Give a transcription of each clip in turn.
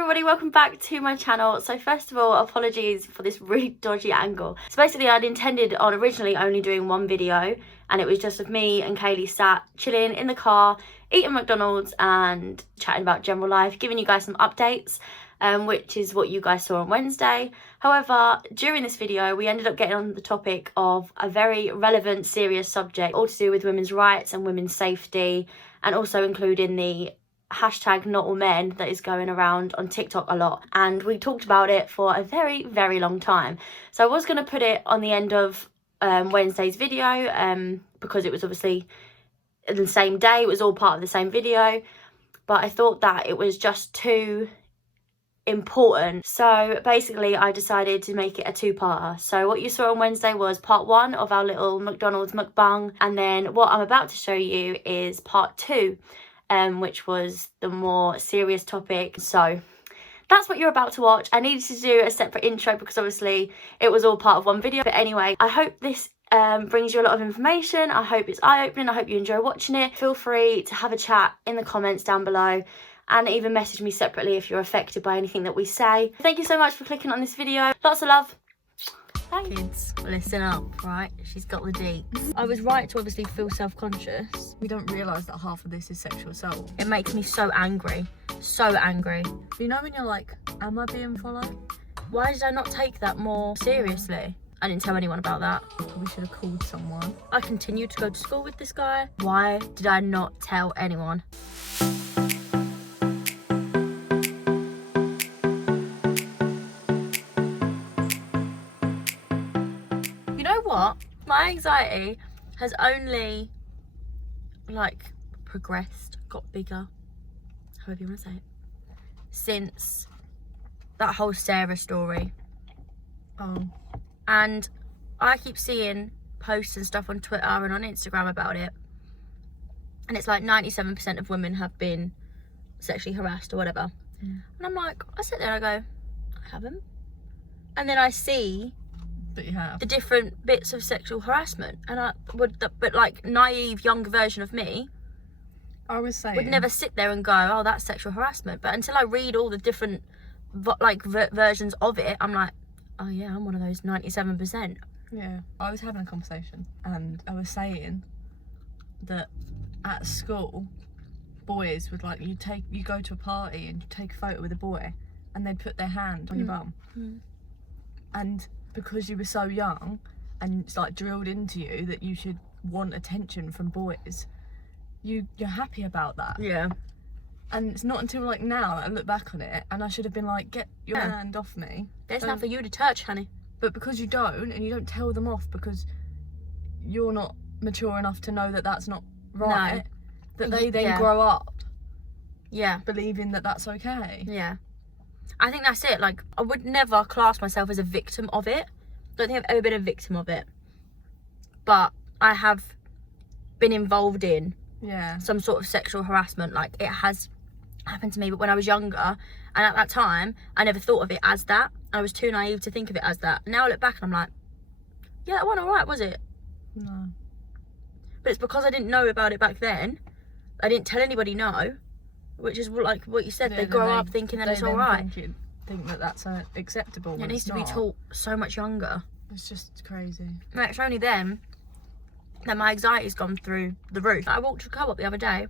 everybody, welcome back to my channel. So first of all, apologies for this really dodgy angle. So basically I'd intended on originally only doing one video, and it was just of me and Kayleigh sat chilling in the car, eating McDonald's and chatting about general life, giving you guys some updates, which is what you guys saw on Wednesday. However, during this video we ended up getting on the topic of a very relevant, serious subject, all to do with women's rights and women's safety, and also including the hashtag not all men that is going around on TikTok a lot, and we talked about it for a very long time. So I was going to put it on the end of Wednesday's video because it was obviously the same day, it was all part of the same video, but I thought that it was just too important. So basically I decided to make it a two-parter. So what you saw on Wednesday was part one of our little McDonald's mukbang, and then what I'm about to show you is part two, which was the more serious topic. So that's what you're about to watch. I needed to do a separate intro because obviously it was all part of one video. But anyway, I hope this brings you a lot of information. I hope it's eye-opening. I hope you enjoy watching it. Feel free to have a chat in the comments down below, and even message me separately if you're affected by anything that we say. Thank you so much for clicking on this video. Lots of love. Bye. Kids, listen up, right? She's got the deets. I was right to obviously feel self-conscious. We don't realise that half of this is sexual assault. It makes me so angry. So angry. You know when you're like, am I being followed? Why did I not take that more seriously? I didn't tell anyone about that. We should have called someone. I continued to go to school with this guy. Why did I not tell anyone? You know what? My anxiety has only like progressed, got bigger, however you want to say it, since that whole Sarah story. Oh. And I keep seeing posts and stuff on Twitter and on Instagram about it, and it's like 97% of women have been sexually harassed or whatever. And I'm like, I sit there and I go, I haven't. And then I see But you have. the different bits of sexual harassment, and I would, but like naive younger version of me I was saying, would never sit there and go, oh, that's sexual harassment. But until I read all the different versions of it, I'm like, oh yeah, I'm one of those 97%. Yeah. I was having a conversation and I was saying that at school, boys would like, you go to a party and you take a photo with a boy and they'd put their hand on your bum. And because you were so young and it's like drilled into you that you should want attention from boys, you're happy about that. Yeah. And it's not until like now that I look back on it and I should have been like, get your Yeah. hand off me. There's nothing for you to touch, honey. But because you don't, and you don't tell them off because you're not mature enough to know that that's not right, that they then grow up believing that that's okay. Yeah. I think that's it. Like, I would never class myself as a victim of it. Don't think I've ever been a victim of it. But I have been involved in some sort of sexual harassment. Like, it has happened to me, but when I was younger, and at that time I never thought of it as that. I was too naive to think of it as that. Now I look back and I'm like, yeah, that wasn't alright, was it? No. But it's because I didn't know about it back then. I didn't tell anybody no, which is like what you said. They grow up thinking that it's alright. Think that that's acceptable. It needs to be taught so much younger. It's just crazy. And it's only then that my anxiety's gone through the roof. I walked to the co-op the other day,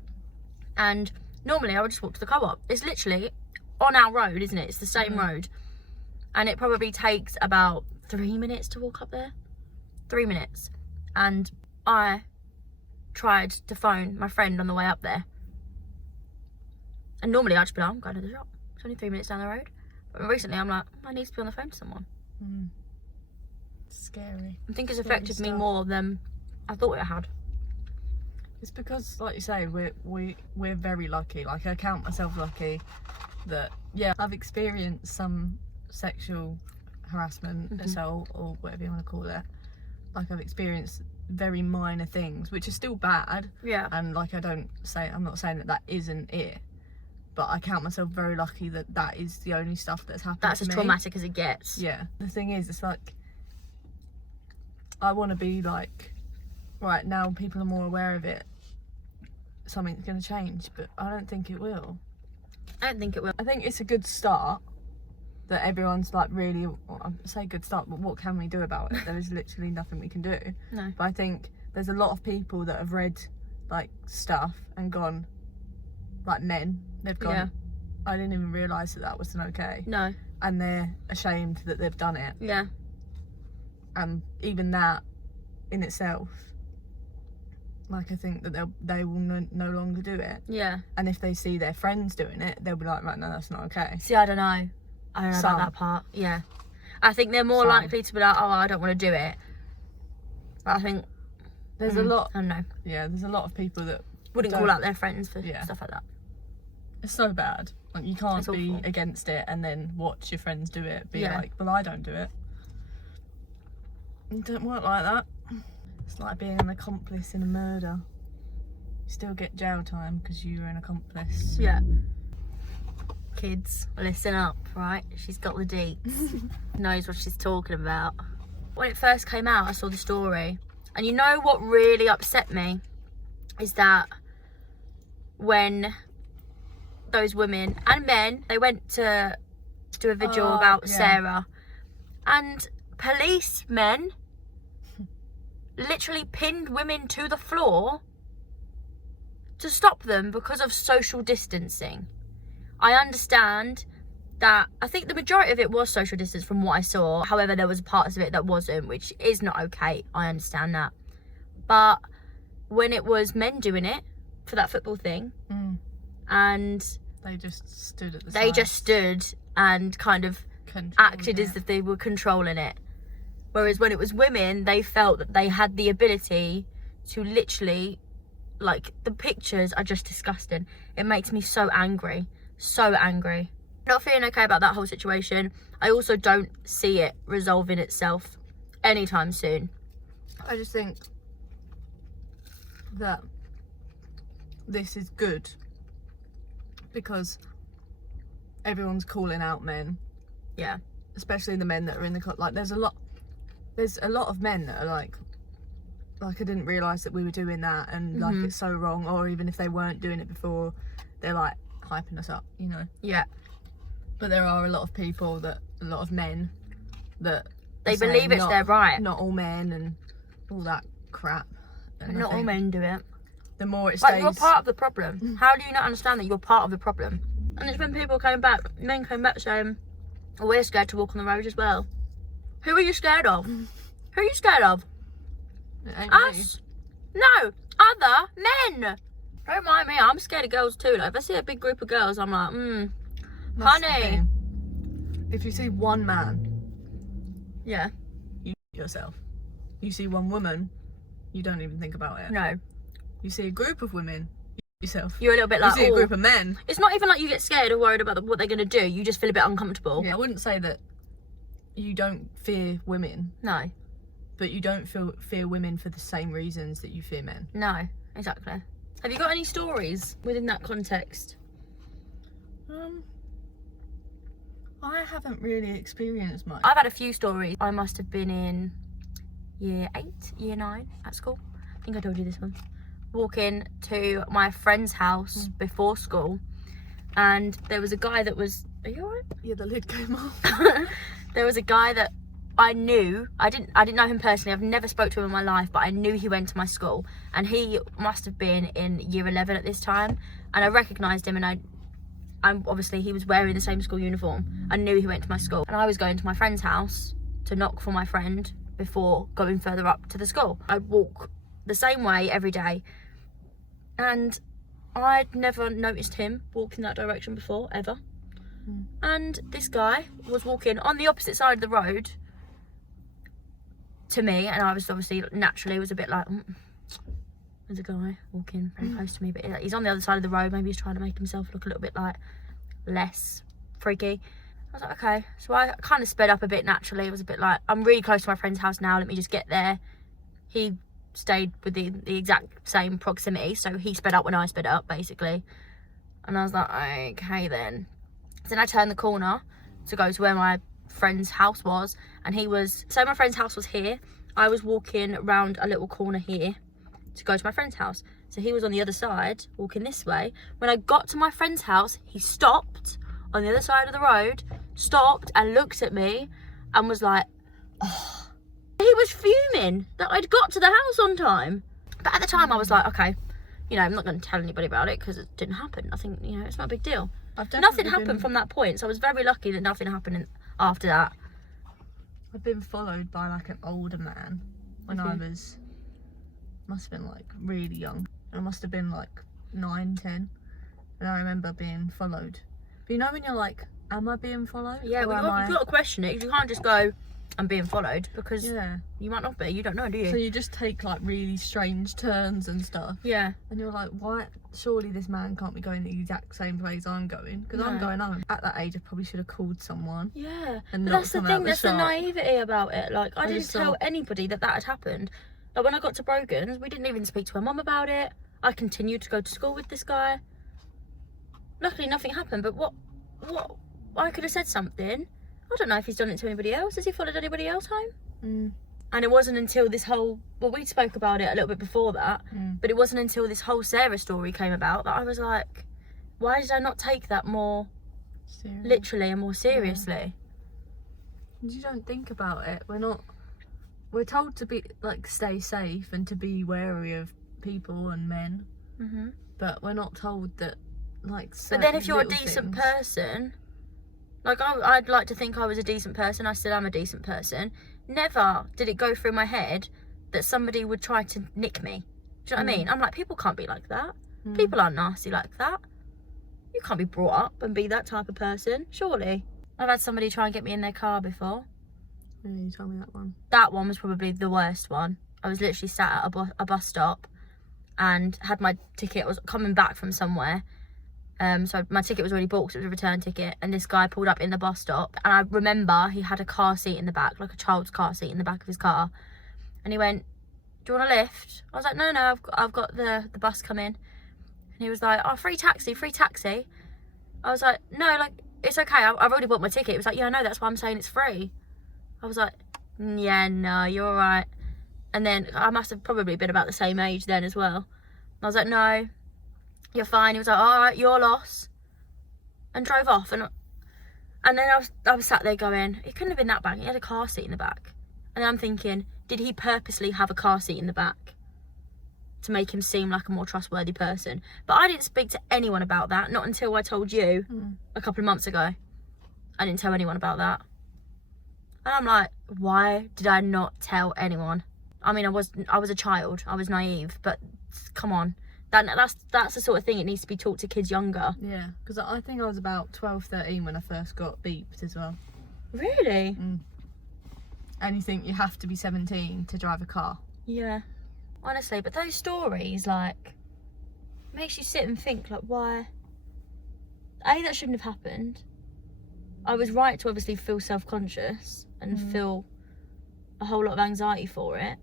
and normally I would just walk to the co-op. It's literally on our road, isn't it? It's the same road. And it probably takes about 3 minutes to walk up there. 3 minutes. And I tried to phone my friend on the way up there. And normally I'd just be like, I'm going to the shop. It's only 3 minutes down the road. But recently I'm like, I need to be on the phone to someone. Scary. I think it's affected me more than I thought it had. It's because, like you say, we're very lucky. Like, I count myself lucky that, yeah, I've experienced some sexual harassment, assault, or whatever you want to call it. Like, I've experienced very minor things, which are still bad. Yeah. And like, I'm not saying that isn't it, but I count myself very lucky that that is the only stuff that's happened. That's to as me. traumatic as it gets. Yeah. The thing is, it's like, I want to be like, right, now people are more aware of it, something's going to change, but I don't think it will. I don't think it will. I think it's a good start that everyone's like really, well, I say good start, but what can we do about it? There is literally nothing we can do. No. But I think there's a lot of people that have read like stuff and gone, like men, they've gone, Yeah. I didn't even realise that wasn't okay. No. And they're ashamed that they've done it. Yeah. And even that in itself, like, I think that they will no longer do it. Yeah. And if they see their friends doing it, they'll be like, right, no, that's not okay. See, I don't know. I don't know Some. about that part. Yeah. I think they're more Some. likely to be like, oh, I don't want to do it. But I think There's a lot. I don't know. Yeah, there's a lot of people that Wouldn't don't- call out their friends for Yeah. stuff like that. It's so bad. Like, you can't It's be awful. against it and then watch your friends do it. Be Yeah. like, well, I don't do it. It don't work like that. It's like being an accomplice in a murder. You still get jail time because you were an accomplice. Yeah. Kids, listen up, right? She's got the deets. Knows what she's talking about. When it first came out, I saw the story. And you know what really upset me? Is that when those women and men, they went to do a vigil Oh, about yeah. Sarah. And policemen literally pinned women to the floor to stop them because of social distancing. I understand that, I think the majority of it was social distance from what I saw. However, there was parts of it that wasn't, which is not okay. I understand that. But when it was men doing it for that football thing, and They just stood at the they side. just stood and kind of Controlled acted it. as if they were controlling it. Whereas when it was women, they felt that they had the ability to literally, like, the pictures are just disgusting. It makes me so angry. So angry. Not feeling okay about that whole situation. I also don't see it resolving itself anytime soon. I just think that this is good because everyone's calling out men, Yeah. especially the men that are in the like. There's a lot of men that are like I didn't realise that we were doing that, and like it's so wrong. Or even if they weren't doing it before, they're like hyping us up, you know. Yeah. But there are a lot of men that They are saying believe it's their right. Not all men and all that crap. And I Not all think men do it. The more it Like, stays, you're part of the problem. How do you not understand that you're part of the problem? And it's when men came back saying, oh, we're scared to walk on the road as well. Who are you scared of? Who are you scared of? It ain't me. Us? No, other men. Don't mind me, I'm scared of girls too. Like, if I see a big group of girls, I'm like, That's the honey. thing. If you see one man, Yeah, you yourself. You see one woman, you don't even think about it. no. You see a group of women, yourself. You're a little bit like, You see a oh. group of men. It's not even like you get scared or worried about what they're going to do. You just feel a bit uncomfortable. Yeah, I wouldn't say that you don't fear women, No, but you don't fear women for the same reasons that you fear men. no, exactly. Have you got any stories within that context? I haven't really experienced much. I've had a few stories. I must have been in year 8, year 9 at school. I think I told you this one. Walking to my friend's house before school, and there was a guy that was, are you alright? Yeah, the lid came off. There was a guy that I knew. I didn't know him personally. I've never spoke to him in my life, but I knew he went to my school, and he must have been in year 11 at this time, and I recognised him, and I'm obviously, he was wearing the same school uniform. I knew he went to my school, and I was going to my friend's house to knock for my friend before going further up to the school. I'd walk the same way every day, and I'd never noticed him walk in that direction before, ever. And this guy was walking on the opposite side of the road to me, and I was obviously naturally was a bit like, there's a guy walking very close to me, but he's on the other side of the road. Maybe he's trying to make himself look a little bit like less freaky. I was like, okay. So I kind of sped up a bit naturally. It was a bit like, I'm really close to my friend's house now, let me just get there. He stayed with the exact same proximity, so he sped up when I sped up, basically. And I was like, okay then. Then I turned the corner to go to where my friend's house was, and so my friend's house was here. I was walking around a little corner here to go to my friend's house. So he was on the other side, walking this way. When I got to my friend's house, he stopped on the other side of the road, stopped and looked at me and was like, oh. He was fuming that I'd got to the house on time. But at the time I was like, okay, you know, I'm not going to tell anybody about it because it didn't happen. I think, you know, it's not a big deal. Nothing happened from that point, so I was very lucky that nothing happened after that. I've been followed by like an older man when I was, must have been like really young. I must have been like 9, 10. And I remember being followed. But you know when you're like, am I being followed? Yeah, well, you've got to question it. You can't just go, I'm being followed, because you might not be. You don't know, do you? So you just take like really strange turns and stuff. Yeah. And you're like, why? Surely this man can't be going the exact same place I'm going, because I'm going home. At that age, I probably should have called someone. Yeah. And but that's the thing. That's the naivety about it. Like, I didn't tell anybody that had happened. Like, when I got to Brogan's, we didn't even speak to her mum about it. I continued to go to school with this guy. Luckily, nothing happened. But what? I could have said something. I don't know if he's done it to anybody else. Has he followed anybody else home? And it wasn't until this whole, well, we spoke about it a little bit before that, but it wasn't until this whole Sarah story came about that I was like, why did I not take that more literally and more seriously? You don't think about it. We're told to be like, stay safe and to be wary of people and men, but we're not told that, like, but then if you're a decent person, like, I'd like to think I was a decent person. I still am a decent person. Never did it go through my head that somebody would try to nick me. Do you know what I mean? I'm like, people can't be like that. People aren't nasty like that. You can't be brought up and be that type of person, surely. I've had somebody try and get me in their car before. Yeah, you told me that one. That one was probably the worst one. I was literally sat at a bus stop and had my ticket. I was coming back from somewhere. So my ticket was already bought because it was a return ticket, and this guy pulled up in the bus stop, and I remember he had a car seat in the back, like a child's car seat in the back of his car, and he went, do you want a lift? I was like, no, I've got the bus coming. And he was like, oh, free taxi. I was like, no, like, it's okay, I've already bought my ticket. He was like, yeah, I know, that's why I'm saying it's free. I was like, yeah, no, you're all right. And then I must have probably been about the same age then as well. I was like, no, you're fine. He was like, all right, your loss, and drove off. And then I was sat there going, it couldn't have been that bad. He had a car seat in the back. And then I'm thinking, did he purposely have a car seat in the back to make him seem like a more trustworthy person? But I didn't speak to anyone about that, not until I told you a couple of months ago. I didn't tell anyone about that. And I'm like, why did I not tell anyone? I mean, I was a child. I was naive, but come on. That's the sort of thing it needs to be taught to kids younger. Yeah, because I think I was about 12, 13 when I first got beeped as well. Really? And you think you have to be 17 to drive a car. Yeah. Honestly, but those stories, like, makes you sit and think, like, why? That shouldn't have happened. I was right to obviously feel self-conscious and feel a whole lot of anxiety for it.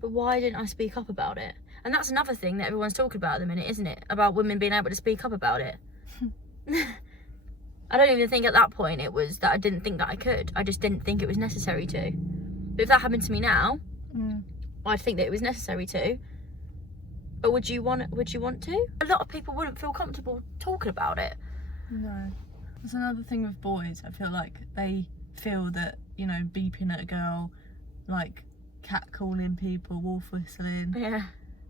But why didn't I speak up about it? And that's another thing that everyone's talking about at the minute, isn't it? About women being able to speak up about it. I don't even think at that point it was that I didn't think that I could. I just didn't think it was necessary to. But if that happened to me now, I'd think that it was necessary to. But would you want to? A lot of people wouldn't feel comfortable talking about it. No. That's another thing with boys. I feel like they feel that, you know, beeping at a girl, like catcalling people, wolf whistling. Yeah.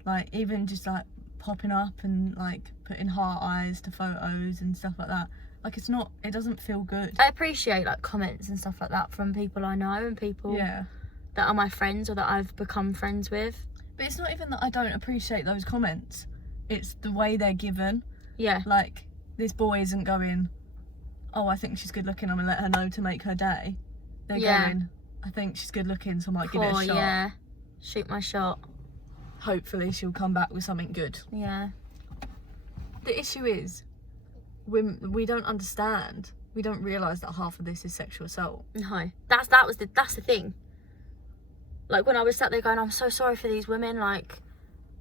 Like, even just like popping up and like putting heart eyes to photos and stuff like that. Like, it doesn't feel good. I appreciate like comments and stuff like that from people I know and people that are my friends or that I've become friends with. But it's not even that I don't appreciate those comments. It's the way they're given. Yeah. Like, this boy isn't going, oh, I think she's good looking, I'm gonna let her know to make her day. They're going, I think she's good looking, so I might give it a shot. Yeah. Shoot my shot. Hopefully she'll come back with something good. Yeah. The issue is, we don't understand. We don't realise that half of this is sexual assault. No. That's the thing. Like, when I was sat there going, I'm so sorry for these women, like,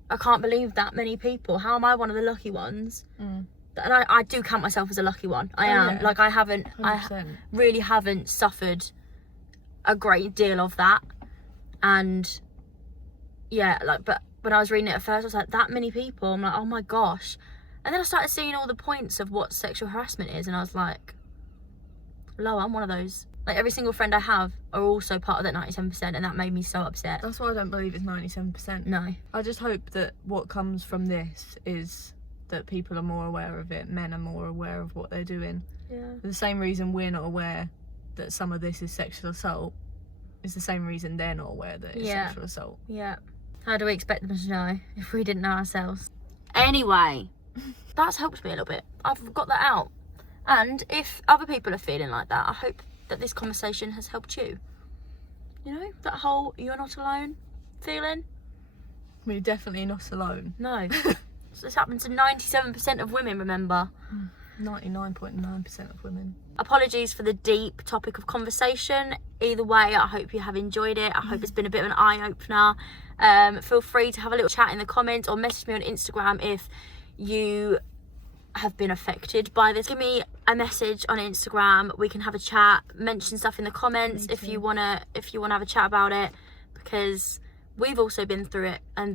I can't believe that many people. How am I one of the lucky ones? And I do count myself as a lucky one. I am. Yeah. Like, I really haven't suffered a great deal of that. And yeah, like, but when I was reading it at first, I was like, that many people? I'm like, oh my gosh. And then I started seeing all the points of what sexual harassment is, and I was like, Lo, I'm one of those. Like, every single friend I have are also part of that 97%, and that made me so upset. That's why I don't believe it's 97%. No. I just hope that what comes from this is that people are more aware of it, men are more aware of what they're doing. Yeah. The same reason we're not aware that some of this is sexual assault is the same reason they're not aware that it's sexual assault. Yeah. How do we expect them to know if we didn't know ourselves? Anyway, that's helped me a little bit. I've got that out. And if other people are feeling like that, I hope that this conversation has helped you. You know, that whole you're not alone feeling. We're definitely not alone. No. So this happens to 97% of women, remember? 99.9% of women. Apologies for the deep topic of conversation. Either way, I hope you have enjoyed it. I hope it's been a bit of an eye-opener. Feel free to have a little chat in the comments or message me on Instagram if you have been affected by this. Give me a message on Instagram. We can have a chat, mention stuff in the comments if you wanna have a chat about it, because we've also been through it and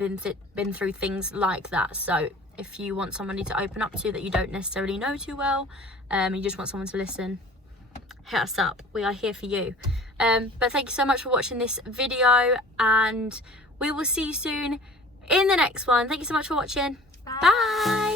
been through things like that. So if you want somebody to open up to that you don't necessarily know too well, you just want someone to listen, hit us up. We are here for you. But thank you so much for watching this video, and we will see you soon in the next one. Thank you so much for watching. Bye.